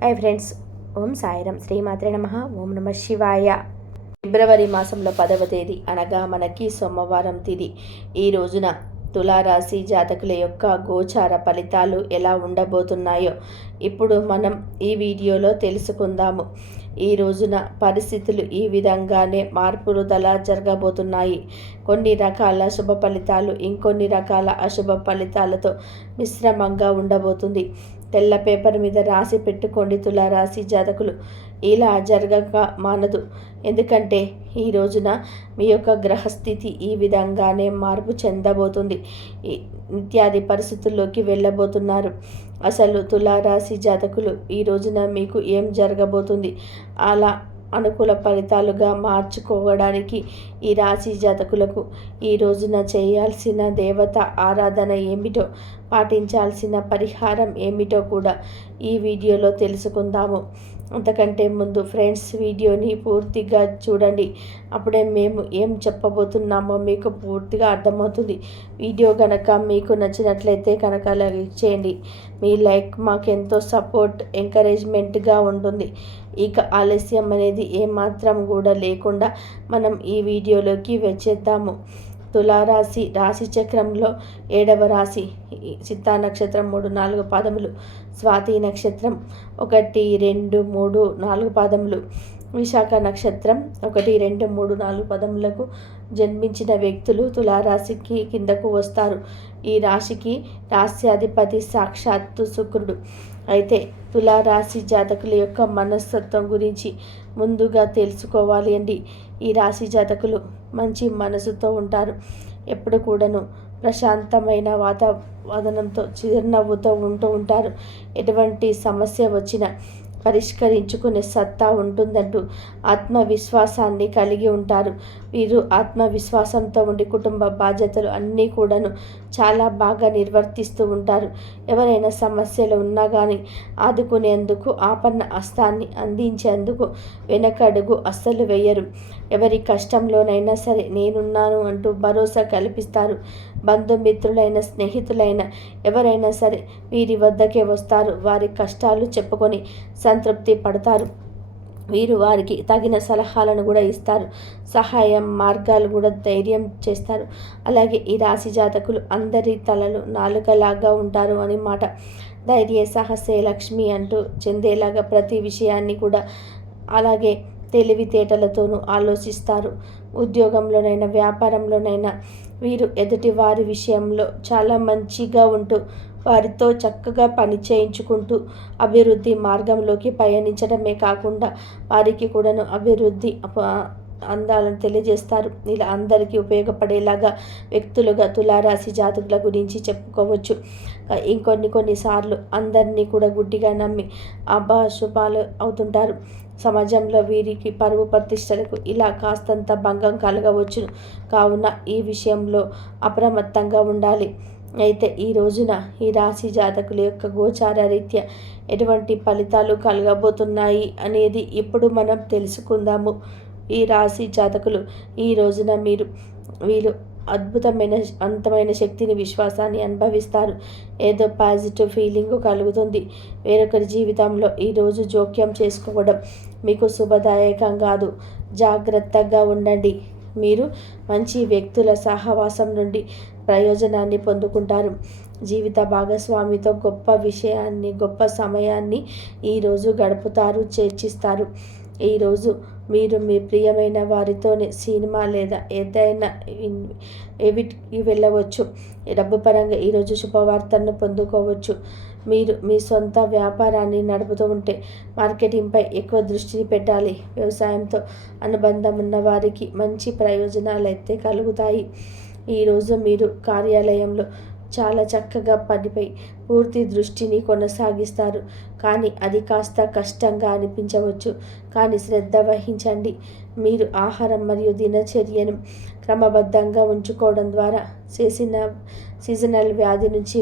Hi friends, ఓం సాయిరం, శ్రీమాత్రే నమః. ఓం నమ శివాయ. ఫిబ్రవరి మాసంలో 10వ తేదీ అనగా మనకి సోమవారం తిథి. ఈ రోజున తులారాశి జాతకుల యొక్క గోచార ఫలితాలు ఎలా ఉండబోతున్నాయో ఇప్పుడు మనం ఈ వీడియోలో తెలుసుకుందాము. ఈ రోజున పరిస్థితులు ఈ విధంగానే మార్పులుదల జరగబోతున్నాయి. కొన్ని రకాల శుభ ఫలితాలు, ఇంకొన్ని రకాల అశుభ ఫలితాలతో మిశ్రమంగా ఉండబోతుంది. తెల్ల పేపర్ మీద రాసి పెట్టుకోండి తులారాశి జాతకులు. ఇలా జరగక మానదు. ఎందుకంటే ఈ రోజున మీ యొక్క గ్రహస్థితి ఈ విధంగానే మార్పు చెందబోతుంది. నిత్యాది పరిస్థితుల్లోకి వెళ్ళబోతున్నారు. అసలు తులారాశి జాతకులు ఈ రోజున మీకు ఏం జరగబోతుంది, అలా అనుకూల ఫలితాలుగా మార్చుకోవడానికి ఈ రాశి జాతకులకు ఈ రోజున చేయాల్సిన దేవత ఆరాధన ఏమిటో, పాటించాల్సిన పరిహారం ఏమిటో కూడా ఈ వీడియోలో తెలుసుకుందాము. అంతకంటే ముందు ఫ్రెండ్స్, వీడియోని పూర్తిగా చూడండి. అప్పుడే మేము ఏం చెప్పబోతున్నామో మీకు పూర్తిగా అర్థమవుతుంది. వీడియో కనుక మీకు నచ్చినట్లయితే కనుక లైక్ చేయండి. మీ లైక్ మాకెంతో సపోర్ట్, ఎంకరేజ్మెంట్గా ఉంటుంది. ఇక ఆలస్యం అనేది ఏమాత్రం కూడా లేకుండా మనం ఈ వీడియోలోకి వచ్చేద్దాము. తులారాశి రాశి చక్రంలో 7వ రాశి. చిత్తా నక్షత్రం 3, 4 పాదములు, స్వాతి నక్షత్రం 1, 2, 3, 4 పాదములు, విశాఖ నక్షత్రం 1, 2, 3, 4 పదములకు జన్మించిన వ్యక్తులు తులారాశికి కిందకు వస్తారు. ఈ రాశికి రాశ్యాధిపతి సాక్షాత్తు శుక్రుడు. అయితే తులారాశి జాతకుల యొక్క మనస్తత్వం గురించి ముందుగా తెలుసుకోవాలి అండి. ఈ రాశి జాతకులు మంచి మనసుతో ఉంటారు. ఎప్పుడు కూడాను ప్రశాంతమైన వాతావరణంతో చిరునవ్వుతో ఉంటూ ఉంటారు. ఎటువంటి సమస్య వచ్చినా పరిష్కరించుకునే సత్తా ఉంటుందంటూ ఆత్మవిశ్వాసాన్ని కలిగి ఉంటారు. వీరు ఆత్మవిశ్వాసంతో ఉండి కుటుంబ బాధ్యతలు అన్నీ కూడాను చాలా బాగా నిర్వర్తిస్తూ ఉంటారు. ఎవరైనా సమస్యలు ఉన్నా కానీ ఆదుకునేందుకు, ఆపన్న హస్తాన్ని అందించేందుకు వెనకడుగు అస్సలు వేయరు. ఎవరి కష్టంలోనైనా సరే నేనున్నాను అంటూ భరోసా కల్పిస్తారు. బంధుమిత్రులైన, స్నేహితులైన ఎవరైనా సరే వీరి వద్దకే వస్తారు. వారి కష్టాలు చెప్పుకొని సంతృప్తి పడతారు. వీరు వారికి తగిన సలహాలను కూడా ఇస్తారు. సహాయం మార్గాలు కూడా ధైర్యం చేస్తారు. అలాగే ఈ రాశి జాతకులు అందరి తలలు నాలుకలాగా ఉంటారు అని మాట. ధైర్య సాహసే లక్ష్మి అంటూ చెందేలాగా ప్రతి విషయాన్ని కూడా అలాగే తెలివితేటలతోనూ ఆలోచిస్తారు. ఉద్యోగంలోనైనా వ్యాపారంలోనైనా వీరు ఎదుటి వారి విషయంలో చాలా మంచిగా ఉంటూ వారితో చక్కగా పని చేయించుకుంటూ అభివృద్ధి మార్గంలోకి పయనించడమే కాకుండా వారికి కూడాను అభివృద్ధి అందాలను తెలియజేస్తారు. ఇలా అందరికీ ఉపయోగపడేలాగా వ్యక్తులుగా తులారాశి జాతకుల గురించి చెప్పుకోవచ్చు. కొన్నిసార్లు అందరినీ కూడా గుడ్డిగా నమ్మి అభాశుభాలు అవుతుంటారు. సమాజంలో వీరికి పరువు ప్రతిష్టలకు ఇలా కాస్తంత భంగం కలగవచ్చును. కావున ఈ విషయంలో అప్రమత్తంగా ఉండాలి. అయితే ఈ రోజున ఈ రాశి జాతకుల యొక్క గోచార రీత్యా ఎటువంటి ఫలితాలు కలగబోతున్నాయి అనేది ఇప్పుడు మనం తెలుసుకుందాము. ఈ రాశి జాతకులు ఈ రోజున వీరు అంతమైన శక్తిని, విశ్వాసాన్ని అనుభవిస్తారు. ఏదో పాజిటివ్ ఫీలింగ్ కలుగుతుంది. వేరొకరి జీవితంలో ఈరోజు జోక్యం చేసుకోవడం మీకు శుభదాయకం కాదు. జాగ్రత్తగా ఉండండి. మీరు మంచి వ్యక్తుల సహవాసం నుండి ప్రయోజనాన్ని పొందుకుంటారు. జీవిత భాగస్వామితో గొప్ప సమయాన్ని ఈరోజు గడుపుతారు, చర్చిస్తారు. ఈరోజు మీరు మీ ప్రియమైన వారితోనే సినిమా లేదా ఏదైనా వెళ్ళవచ్చు. డబ్బు పరంగా ఈరోజు శుభవార్తలను పొందుకోవచ్చు. మీరు మీ సొంత వ్యాపారాన్ని నడుపుతూ ఉంటే మార్కెటింగ్పై ఎక్కువ దృష్టి పెట్టాలి. వ్యవసాయంతో అనుబంధం ఉన్న వారికి మంచి ప్రయోజనాలు అయితే కలుగుతాయి. ఈరోజు మీరు కార్యాలయంలో చాలా చక్కగా పనిపై పూర్తి దృష్టిని కొనసాగిస్తారు. కానీ అది కాస్త కష్టంగా అనిపించవచ్చు. కానీ శ్రద్ధ వహించండి. మీరు ఆహారం మరియు దినచర్యను క్రమబద్ధంగా ఉంచుకోవడం ద్వారా సీజనల్ వ్యాధి నుంచి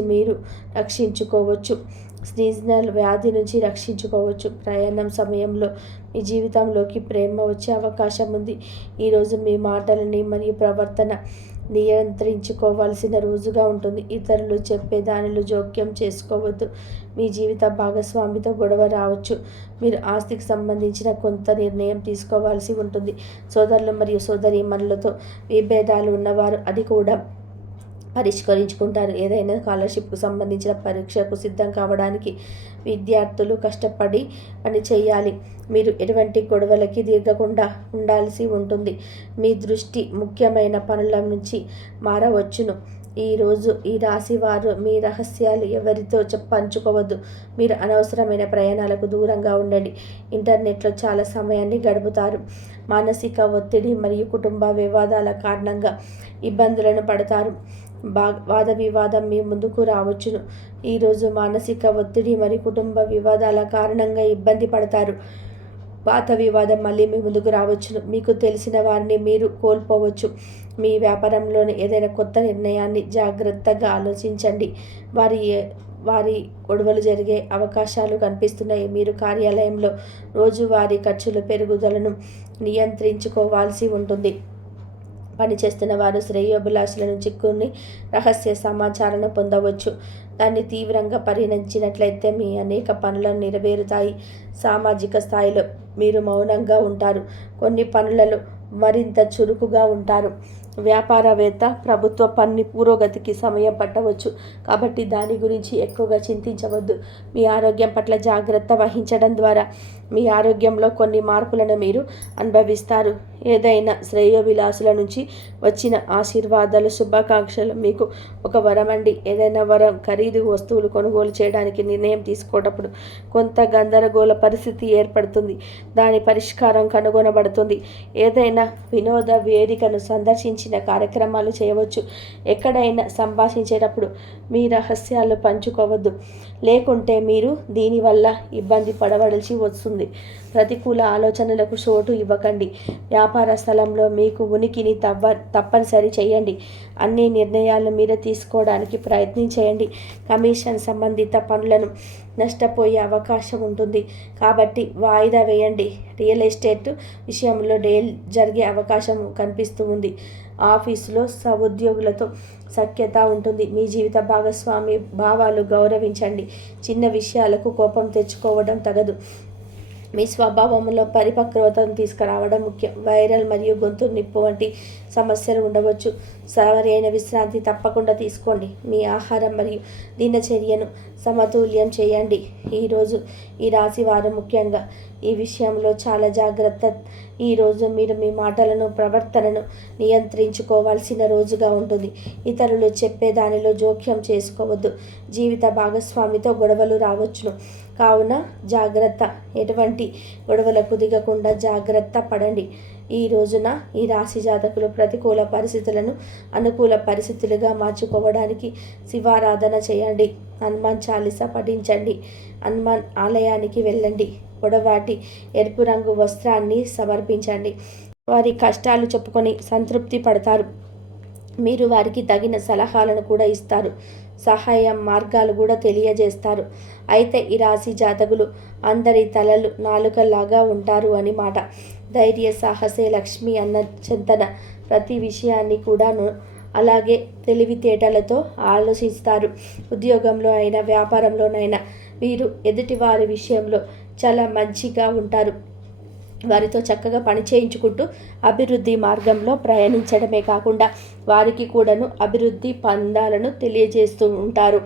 రక్షించుకోవచ్చు. ప్రయాణం సమయంలో మీ జీవితంలోకి ప్రేమ వచ్చే అవకాశం ఉంది. ఈరోజు మీ మాటలని మరియు ప్రవర్తన నియంత్రించుకోవాల్సిన రోజుగా ఉంటుంది. ఇతరులు చెప్పే దానిలో జోక్యం చేసుకోవద్దు. మీ జీవిత భాగస్వామితో గొడవ రావచ్చు. మీరు ఆస్తికి సంబంధించిన కొంత నిర్ణయం తీసుకోవాల్సి ఉంటుంది. సోదరులు మరియు సోదరీమణులతో విభేదాలు ఉన్నవారు అది కూడా పరిష్కరించుకుంటారు. ఏదైనా స్కాలర్షిప్కు సంబంధించిన పరీక్షకు సిద్ధం కావడానికి విద్యార్థులు కష్టపడి పని చేయాలి. మీరు ఎటువంటి గొడవలకి దిగకుండా ఉండాల్సి ఉంటుంది. మీ దృష్టి ముఖ్యమైన పనుల నుంచి మారవచ్చును. ఈరోజు ఈ రాశి వారు మీ రహస్యాలు ఎవరితో పంచుకోవద్దు. మీరు అనవసరమైన ప్రయాణాలకు దూరంగా ఉండండి. ఇంటర్నెట్లో చాలా సమయాన్ని గడుపుతారు. మానసిక ఒత్తిడి మరియు కుటుంబ వివాదాల కారణంగా ఇబ్బందులను పడతారు. వాద వివాదం మీ ముందుకు రావచ్చును. ఈరోజు మానసిక ఒత్తిడి మరియు కుటుంబ వివాదాల కారణంగా ఇబ్బంది పడతారు. పాత వివాదం మళ్ళీ మీ ముందుకు రావచ్చును. మీకు తెలిసిన వారిని మీరు కోల్పోవచ్చు. మీ వ్యాపారంలోని ఏదైనా కొత్త నిర్ణయాన్ని జాగ్రత్తగా ఆలోచించండి. వారి గొడవలు జరిగే అవకాశాలు కనిపిస్తున్నాయి. మీరు కార్యాలయంలో రోజువారీ ఖర్చుల పెరుగుదలను నియంత్రించుకోవాల్సి ఉంటుంది. పనిచేస్తున్న వారు శ్రేయోభిలాషుల నుంచి కొన్ని రహస్య సమాచారాన్ని పొందవచ్చు. దాన్ని తీవ్రంగా పరిగణించినట్లయితే మీ అనేక పనులను నెరవేరుతాయి. సామాజిక స్థాయిలో మీరు మౌనంగా ఉంటారు. కొన్ని పనులలో మరింత చురుకుగా ఉంటారు. వ్యాపారవేత్త ప్రభుత్వ పని పురోగతికి సమయం పట్టవచ్చు. కాబట్టి దాని గురించి ఎక్కువగా చింతించవద్దు. మీ ఆరోగ్యం పట్ల జాగ్రత్త వహించడం ద్వారా మీ ఆరోగ్యంలో కొన్ని మార్పులను మీరు అనుభవిస్తారు. ఏదైనా శ్రేయోభిలాషుల నుంచి వచ్చిన ఆశీర్వాదాలు శుభాకాంక్షలు మీకు ఒక వరమండి. ఏదైనా వరం ఖరీదు వస్తువులు కొనుగోలు చేయడానికి నిర్ణయం తీసుకోవటప్పుడు కొంత గందరగోళ పరిస్థితి ఏర్పడుతుంది. దాని పరిష్కారం కనుగొనబడుతుంది. ఏదైనా వినోద వేదికను సందర్శించిన కార్యక్రమాలు చేయవచ్చు. ఎక్కడైనా సంభాషించేటప్పుడు మీ రహస్యాలు పంచుకోవద్దు. లేకుంటే మీరు దీనివల్ల ఇబ్బంది పడవలసి వస్తుంది. ప్రతికూల ఆలోచనలకు చోటు ఇవ్వకండి. వ్యాపార స్థలంలో మీకు ఉనికిని తప్పనిసరి చేయండి. అన్ని నిర్ణయాలు మీరు తీసుకోవడానికి ప్రయత్నించేయండి. కమిషన్ సంబంధిత పనులను నష్టపోయే అవకాశం ఉంటుంది. కాబట్టి వాయిదా వేయండి. రియల్ ఎస్టేట్ విషయంలో డీల్ జరిగే అవకాశం కనిపిస్తూ ఉంది. ఆఫీసులో సహోద్యోగులతో సఖ్యత ఉంటుంది. మీ జీవిత భాగస్వామి భావాలు గౌరవించండి. చిన్న విషయాలకు కోపం తెచ్చుకోవడం తగదు. మీ స్వభావంలో పరిపక్వతను తీసుకురావడం ముఖ్యం. వైరల్ మరియు గొంతు నిప్పు వంటి సమస్యలు ఉండవచ్చు. సరైన విశ్రాంతి తప్పకుండా తీసుకోండి. మీ ఆహారం మరియు దినచర్యను సమతుల్యం చేయండి. ఈరోజు ఈ రాశి వారు ముఖ్యంగా ఈ విషయంలో చాలా జాగ్రత్త. ఈరోజు మీరు మీ మాటలను ప్రవర్తనను నియంత్రించుకోవాల్సిన రోజుగా ఉంటుంది. ఇతరులు చెప్పే దానిలో జోక్యం చేసుకోవద్దు. జీవిత భాగస్వామితో గొడవలు రావచ్చును. కావున జాగ్రత్త. ఎటువంటి గొడవలకు దిగకుండా జాగ్రత్త పడండి. ఈ రోజున ఈ రాశి జాతకులు ప్రతికూల పరిస్థితులను అనుకూల పరిస్థితులుగా మార్చుకోవడానికి శివారాధన చేయండి. హనుమాన్ చాలీసా పఠించండి. హనుమాన్ ఆలయానికి వెళ్ళండి. పొడవాటి ఎరుపు రంగు వస్త్రాన్ని సమర్పించండి. వారి కష్టాలు చెప్పుకొని సంతృప్తి పడతారు. మీరు వారికి తగిన సలహాలను కూడా ఇస్తారు. సహాయ మార్గాలు కూడా తెలియజేస్తారు. అయితే ఈ రాశి జాతకులు అందరి తలలు నాలుకలాగా ఉంటారు అని మాట. ధైర్య సాహసే లక్ష్మి అన్న చింతన ప్రతి విషయాన్ని కూడాను అలాగే తెలివితేటలతో ఆలోచిస్తారు. ఉద్యోగంలో అయినా వ్యాపారంలోనైనా వీరు ఎదుటివారి విషయంలో చాలా మంచిగా ఉంటారు. వారితో చక్కగా పని చేయించుకుంటూ అభివృద్ధి మార్గంలో ప్రయాణించడమే కాకుండా వారికి కూడాను అభివృద్ధి పందాలను తెలియజేస్తూ ఉంటారు.